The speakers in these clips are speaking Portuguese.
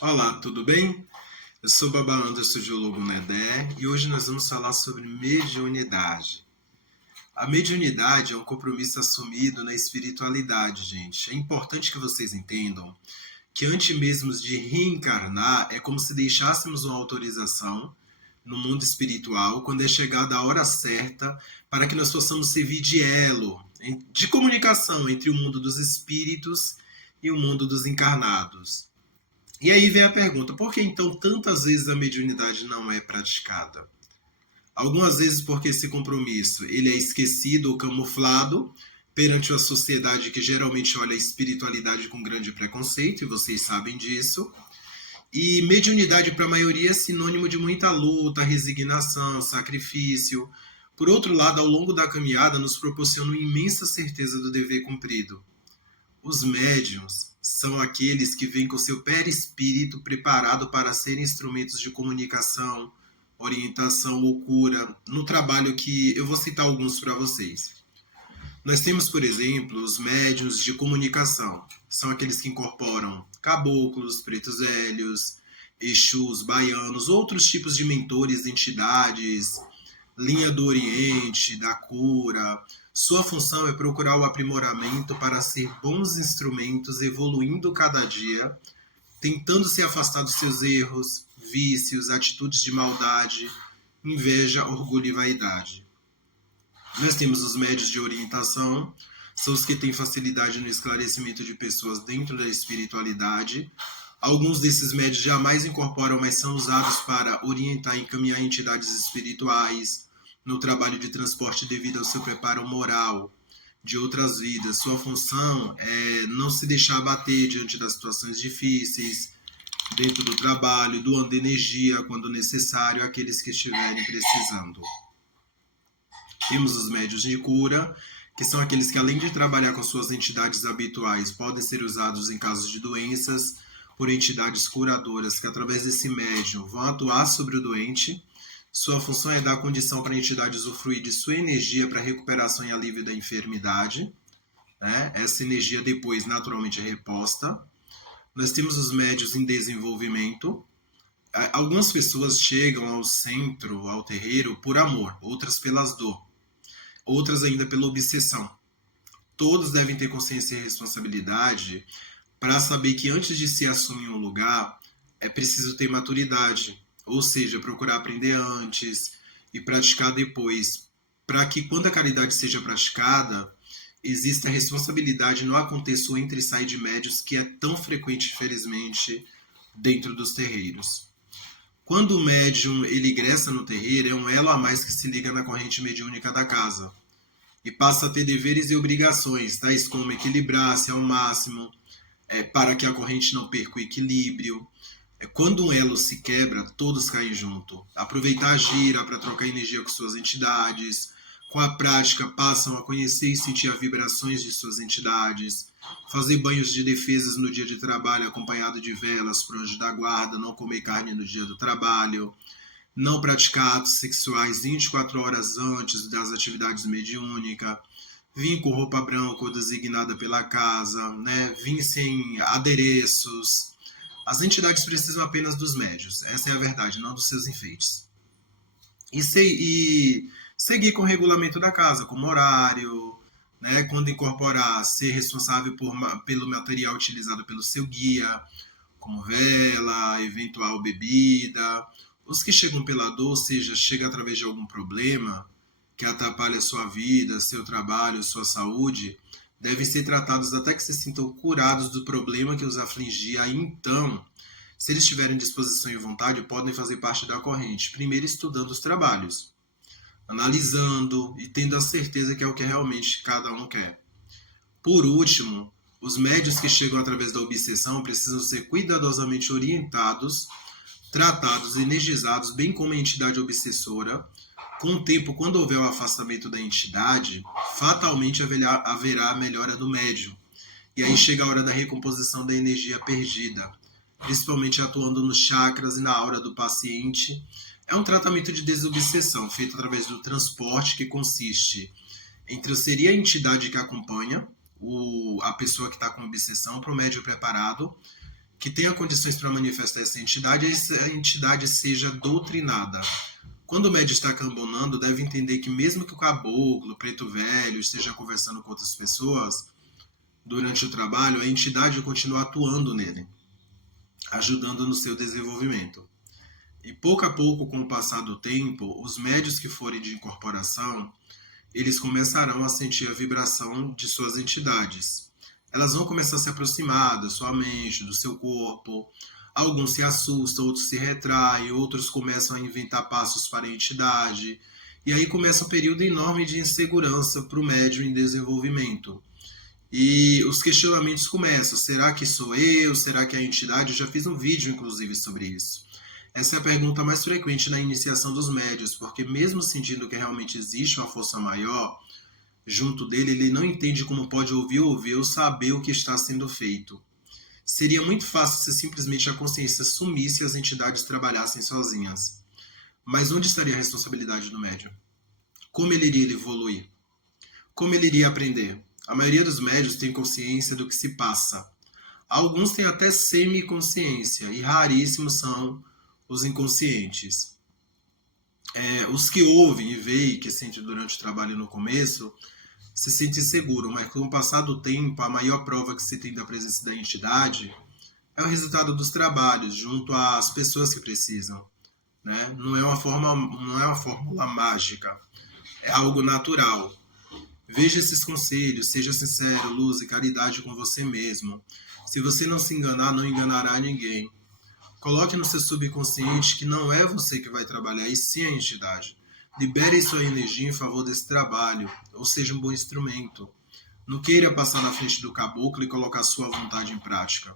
Olá, tudo bem? Eu sou Baba Anderson de Ologo Nedé e hoje nós vamos falar sobre mediunidade. A mediunidade é um compromisso assumido na espiritualidade, gente. É importante que vocês entendam que antes mesmo de reencarnar, é como se deixássemos uma autorização no mundo espiritual quando é chegada a hora certa para que nós possamos servir de elo, de comunicação entre o mundo dos espíritos e o mundo dos encarnados. E aí vem a pergunta: por que então tantas vezes a mediunidade não é praticada? Algumas vezes porque esse compromisso ele é esquecido ou camuflado perante uma sociedade que geralmente olha a espiritualidade com grande preconceito, e vocês sabem disso. E mediunidade para a maioria é sinônimo de muita luta, resignação, sacrifício. Por outro lado, ao longo da caminhada, nos proporciona uma imensa certeza do dever cumprido. Os médiuns são aqueles que vêm com seu perispírito preparado para serem instrumentos de comunicação, orientação ou cura no trabalho que eu vou citar alguns para vocês. Nós temos, por exemplo, os médiuns de comunicação. São aqueles que incorporam caboclos, pretos velhos, exus, baianos, outros tipos de mentores, entidades, linha do Oriente, da cura. Sua função é procurar o aprimoramento para ser bons instrumentos, evoluindo cada dia, tentando se afastar dos seus erros, vícios, atitudes de maldade, inveja, orgulho e vaidade. Nós temos os médios de orientação, são os que têm facilidade no esclarecimento de pessoas dentro da espiritualidade. Alguns desses médios jamais incorporam, mas são usados para orientar e encaminhar entidades espirituais no trabalho de transporte devido ao seu preparo moral de outras vidas. Sua função é não se deixar abater diante das situações difíceis, dentro do trabalho, doando energia quando necessário àqueles que estiverem precisando. Temos os médios de cura, que são aqueles que, além de trabalhar com suas entidades habituais, podem ser usados em casos de doenças por entidades curadoras que, através desse médium, vão atuar sobre o doente. Sua função é dar condição para a entidade usufruir de sua energia para recuperação e alívio da enfermidade. Né? Essa energia depois, naturalmente, é reposta. Nós temos os médios em desenvolvimento. Algumas pessoas chegam ao centro, ao terreiro, por amor, outras pelas dor, outras ainda pela obsessão. Todos devem ter consciência e responsabilidade para saber que antes de se assumir um lugar, é preciso ter maturidade, ou seja, procurar aprender antes e praticar depois, para que quando a caridade seja praticada, exista responsabilidade no acontecer o entre e sai de médios que é tão frequente, infelizmente, dentro dos terreiros. Quando o médium ele ingressa no terreiro, é um elo a mais que se liga na corrente mediúnica da casa e passa a ter deveres e obrigações, tais como equilibrar-se ao máximo, para que a corrente não perca o equilíbrio. Quando um elo se quebra, todos caem junto. Aproveitar a gira para trocar energia com suas entidades. Com a prática, passam a conhecer e sentir as vibrações de suas entidades. Fazer banhos de defesas no dia de trabalho, acompanhado de velas para o anjo da guarda. Não comer carne no dia do trabalho. Não praticar atos sexuais 24 horas antes das atividades mediúnicas. Vir com roupa branca ou designada pela casa, né? Vir sem adereços. As entidades precisam apenas dos médios, essa é a verdade, não dos seus enfeites. E seguir com o regulamento da casa, como horário, né? Quando incorporar, ser responsável pelo material utilizado pelo seu guia, como vela, eventual bebida. Os que chegam pela dor, ou seja, chega através de algum problema que atrapalha a sua vida, seu trabalho, sua saúde, devem ser tratados até que se sintam curados do problema que os afligia. Aí então, se eles tiverem disposição e vontade, podem fazer parte da corrente, primeiro estudando os trabalhos, analisando e tendo a certeza que é o que realmente cada um quer. Por último, os médios que chegam através da obsessão precisam ser cuidadosamente orientados, tratados, energizados, bem como a entidade obsessora. Com o tempo, quando houver o afastamento da entidade, fatalmente haverá a melhora do médium. E aí chega a hora da recomposição da energia perdida, principalmente atuando nos chakras e na aura do paciente. É um tratamento de desobsessão feito através do transporte, que consiste em transferir a entidade que acompanha a pessoa que está com obsessão para o médium preparado, que tenha condições para manifestar essa entidade seja doutrinada. Quando o médium está cambonando, deve entender que mesmo que o caboclo, o preto velho, esteja conversando com outras pessoas durante o trabalho, a entidade continua atuando nele, ajudando no seu desenvolvimento. E pouco a pouco, com o passar do tempo, os médios que forem de incorporação, eles começarão a sentir a vibração de suas entidades. Elas vão começar a se aproximar da sua mente, do seu corpo. Alguns se assustam, outros se retraem, outros começam a inventar passos para a entidade. E aí começa um período enorme de insegurança para o médium em desenvolvimento. E os questionamentos começam. Será que sou eu? Será que é a entidade? Eu já fiz um vídeo, inclusive, sobre isso. Essa é a pergunta mais frequente na iniciação dos médios, porque mesmo sentindo que realmente existe uma força maior junto dele, ele não entende como pode ouvir ou saber o que está sendo feito. Seria muito fácil se simplesmente a consciência sumisse e as entidades trabalhassem sozinhas. Mas onde estaria a responsabilidade do médium? Como ele iria evoluir? Como ele iria aprender? A maioria dos médios tem consciência do que se passa. Alguns têm até semi-consciência, e raríssimos são os inconscientes. Os que ouvem e veem, que sentem durante o trabalho no começo, se sentem seguros, mas com o passar do tempo, a maior prova que se tem da presença da entidade é o resultado dos trabalhos, junto às pessoas que precisam. Né? Não é uma fórmula mágica, é algo natural. Veja esses conselhos, seja sincero, luz e caridade com você mesmo. Se você não se enganar, não enganará ninguém. Coloque no seu subconsciente que não é você que vai trabalhar, e sim a entidade. Libere sua energia em favor desse trabalho, ou seja, um bom instrumento. Não queira passar na frente do caboclo e colocar sua vontade em prática.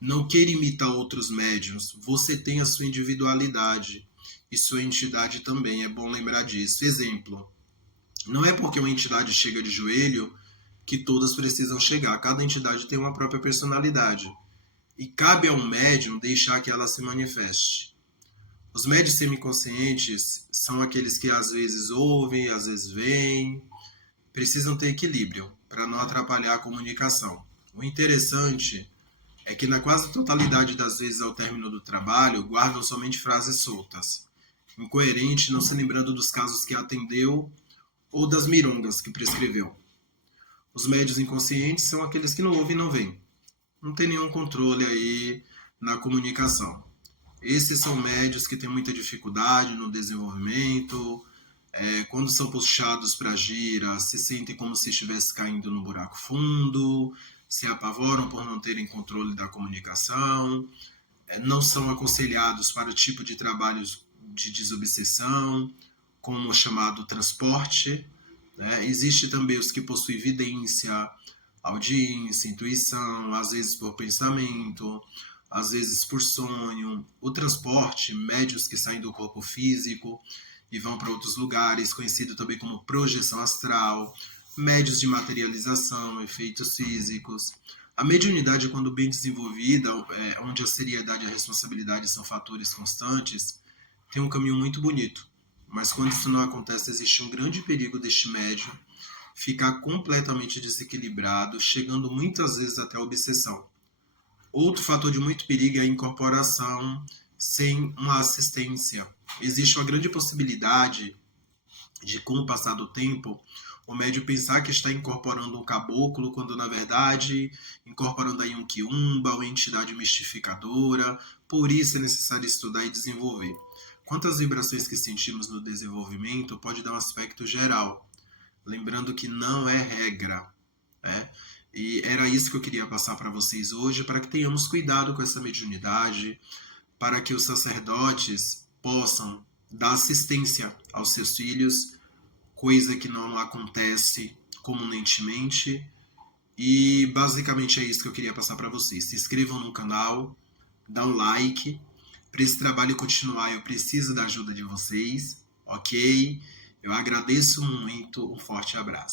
Não queira imitar outros médiuns. Você tem a sua individualidade e sua entidade também, é bom lembrar disso. Exemplo, não é porque uma entidade chega de joelho que todas precisam chegar. Cada entidade tem uma própria personalidade. E cabe a um médium deixar que ela se manifeste. Os médios semiconscientes são aqueles que às vezes ouvem, às vezes veem. Precisam ter equilíbrio para não atrapalhar a comunicação. O interessante é que na quase totalidade das vezes ao término do trabalho, guardam somente frases soltas, incoerente, não se lembrando dos casos que atendeu ou das mirongas que prescreveu. Os médios inconscientes são aqueles que não ouvem e não veem. Não tem nenhum controle aí na comunicação. Esses são médios que têm muita dificuldade no desenvolvimento, quando são puxados para a gira, se sentem como se estivesse caindo no buraco fundo, se apavoram por não terem controle da comunicação, não são aconselhados para o tipo de trabalhos de desobsessão, como o chamado transporte. Né? Existe também os que possuem evidência, audiência, intuição, às vezes por pensamento, às vezes por sonho. O transporte, médios que saem do corpo físico e vão para outros lugares, conhecido também como projeção astral, médios de materialização, efeitos físicos. A mediunidade, quando bem desenvolvida, onde a seriedade e a responsabilidade são fatores constantes, tem um caminho muito bonito. Mas quando isso não acontece, existe um grande perigo deste médium ficar completamente desequilibrado, chegando muitas vezes até a obsessão. Outro fator de muito perigo é a incorporação sem uma assistência. Existe uma grande possibilidade de, com o passar do tempo, o médium pensar que está incorporando um caboclo, quando na verdade incorporando aí um quiumba, uma entidade mistificadora. Por isso é necessário estudar e desenvolver. Quanto às vibrações que sentimos no desenvolvimento, pode dar um aspecto geral, lembrando que não é regra, né? E era isso que eu queria passar para vocês hoje, para que tenhamos cuidado com essa mediunidade, para que os sacerdotes possam dar assistência aos seus filhos, coisa que não acontece comumente. E basicamente é isso que eu queria passar para vocês. Se inscrevam no canal, dá um like. Para esse trabalho continuar, eu preciso da ajuda de vocês, ok? Eu agradeço muito, um forte abraço.